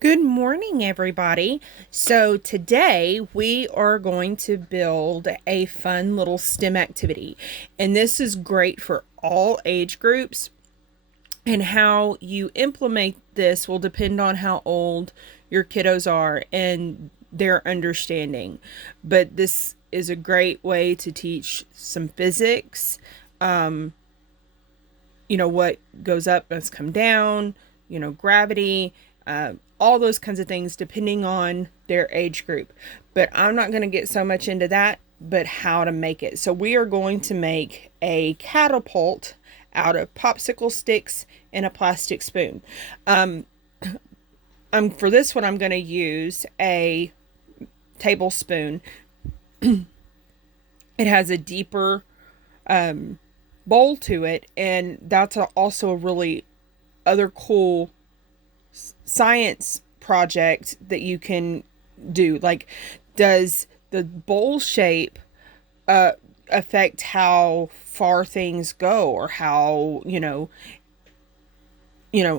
Good morning, everybody. So, today we are going to build a fun little STEM activity, and this is great for all age groups. And how you implement this will depend on how old your kiddos are and their understanding. But this is a great way to teach some physics, what goes up must come down, gravity, all those kinds of things depending on their age group. But I'm not going to get so much into that, but how to make it. So we are going to make a catapult out of popsicle sticks and a plastic spoon. For this one, I'm going to use a tablespoon. It has a deeper bowl to it, and that's also a really other cool science project that you can do. Like, does the bowl shape affect how far things go, or how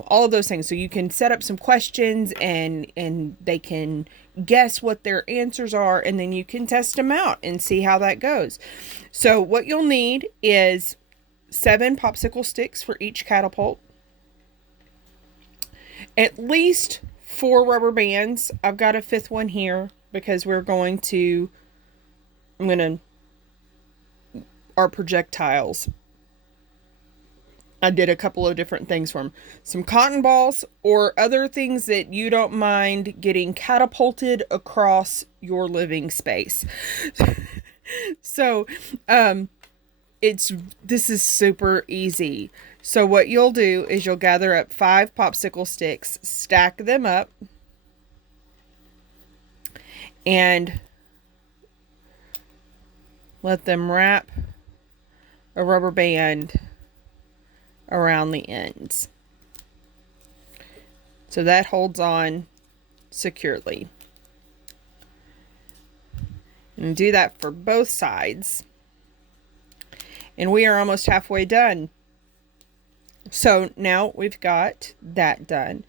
all of those things? So you can set up some questions, and they can guess what their answers are, and then you can test them out and see how that goes. So what you'll need is 7 popsicle sticks for each catapult, at least 4 rubber bands. I've got a 5th one here because our projectiles, I did a couple of different things for them. Some cotton balls or other things that you don't mind getting catapulted across your living space. So, this is super easy. So what you'll do is you'll gather up 5 popsicle sticks, stack them up, and let them wrap a rubber band around the ends. So that holds on securely. And do that for both sides. And we are almost halfway done. So now we've got that done.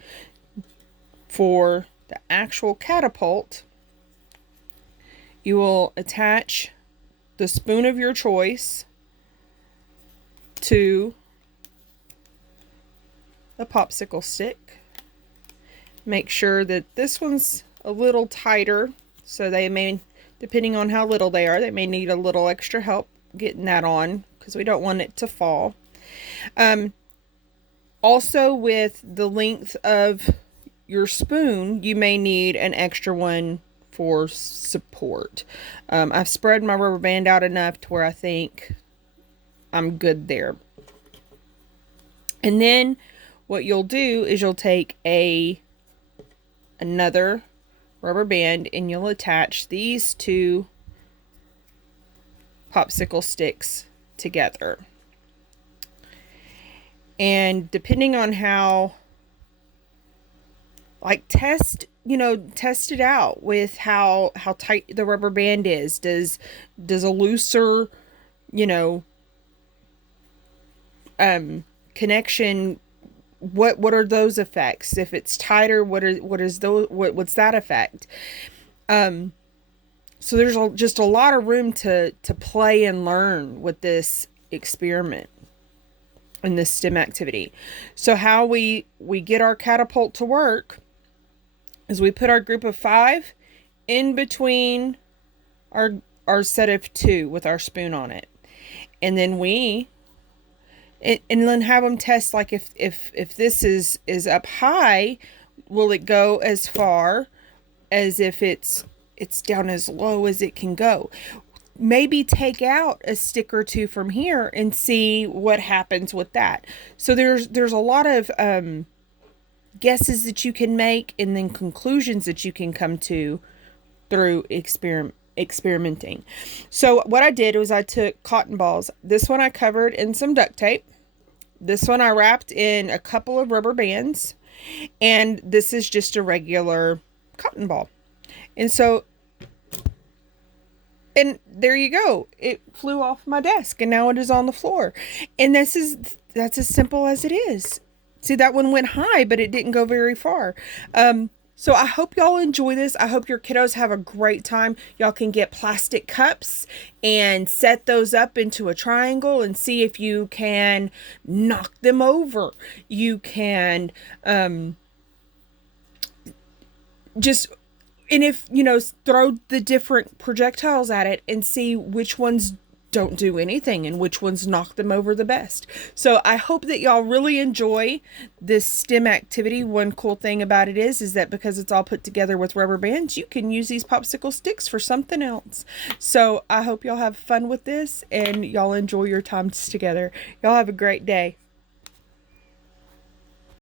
For the actual catapult, you will attach the spoon of your choice to a popsicle stick. Make sure that this one's a little tighter, so they may, depending on how little they are, they may need a little extra help getting that on, because we don't want it to fall. Also, with the length of your spoon, you may need an extra one for support. I've spread my rubber band out enough to where I think I'm good there. And then what you'll do is you'll take another rubber band, and you'll attach these 2 popsicle sticks together. And depending on how, test it out with how tight the rubber band is. Does a looser, connection, what are those effects? If it's tighter, what's that effect? So there's just a lot of room to play and learn with this experiment in this STEM activity. So how we get our catapult to work is we put our group of 5 in between our set of 2 with our spoon on it, and then then have them test, like, if this is up high, will it go as far as if it's down as low as it can go? Maybe take out a stick or 2 from here and see what happens with that. So there's a lot of guesses that you can make, and then conclusions that you can come to through experimenting. So what I did was I took cotton balls. This one I covered in some duct tape. This one I wrapped in a couple of rubber bands. And this is just a regular cotton ball. And so, and there you go. It flew off my desk, and now it is on the floor. And that's as simple as it is. See, that one went high, but it didn't go very far. So I hope y'all enjoy this. I hope your kiddos have a great time. Y'all can get plastic cups and set those up into a triangle and see if you can knock them over. You can just, and if, throw the different projectiles at it and see which ones don't do anything and which ones knock them over the best. So I hope that y'all really enjoy this STEM activity. One cool thing about it is that because it's all put together with rubber bands, you can use these popsicle sticks for something else. So I hope y'all have fun with this and y'all enjoy your times together. Y'all have a great day.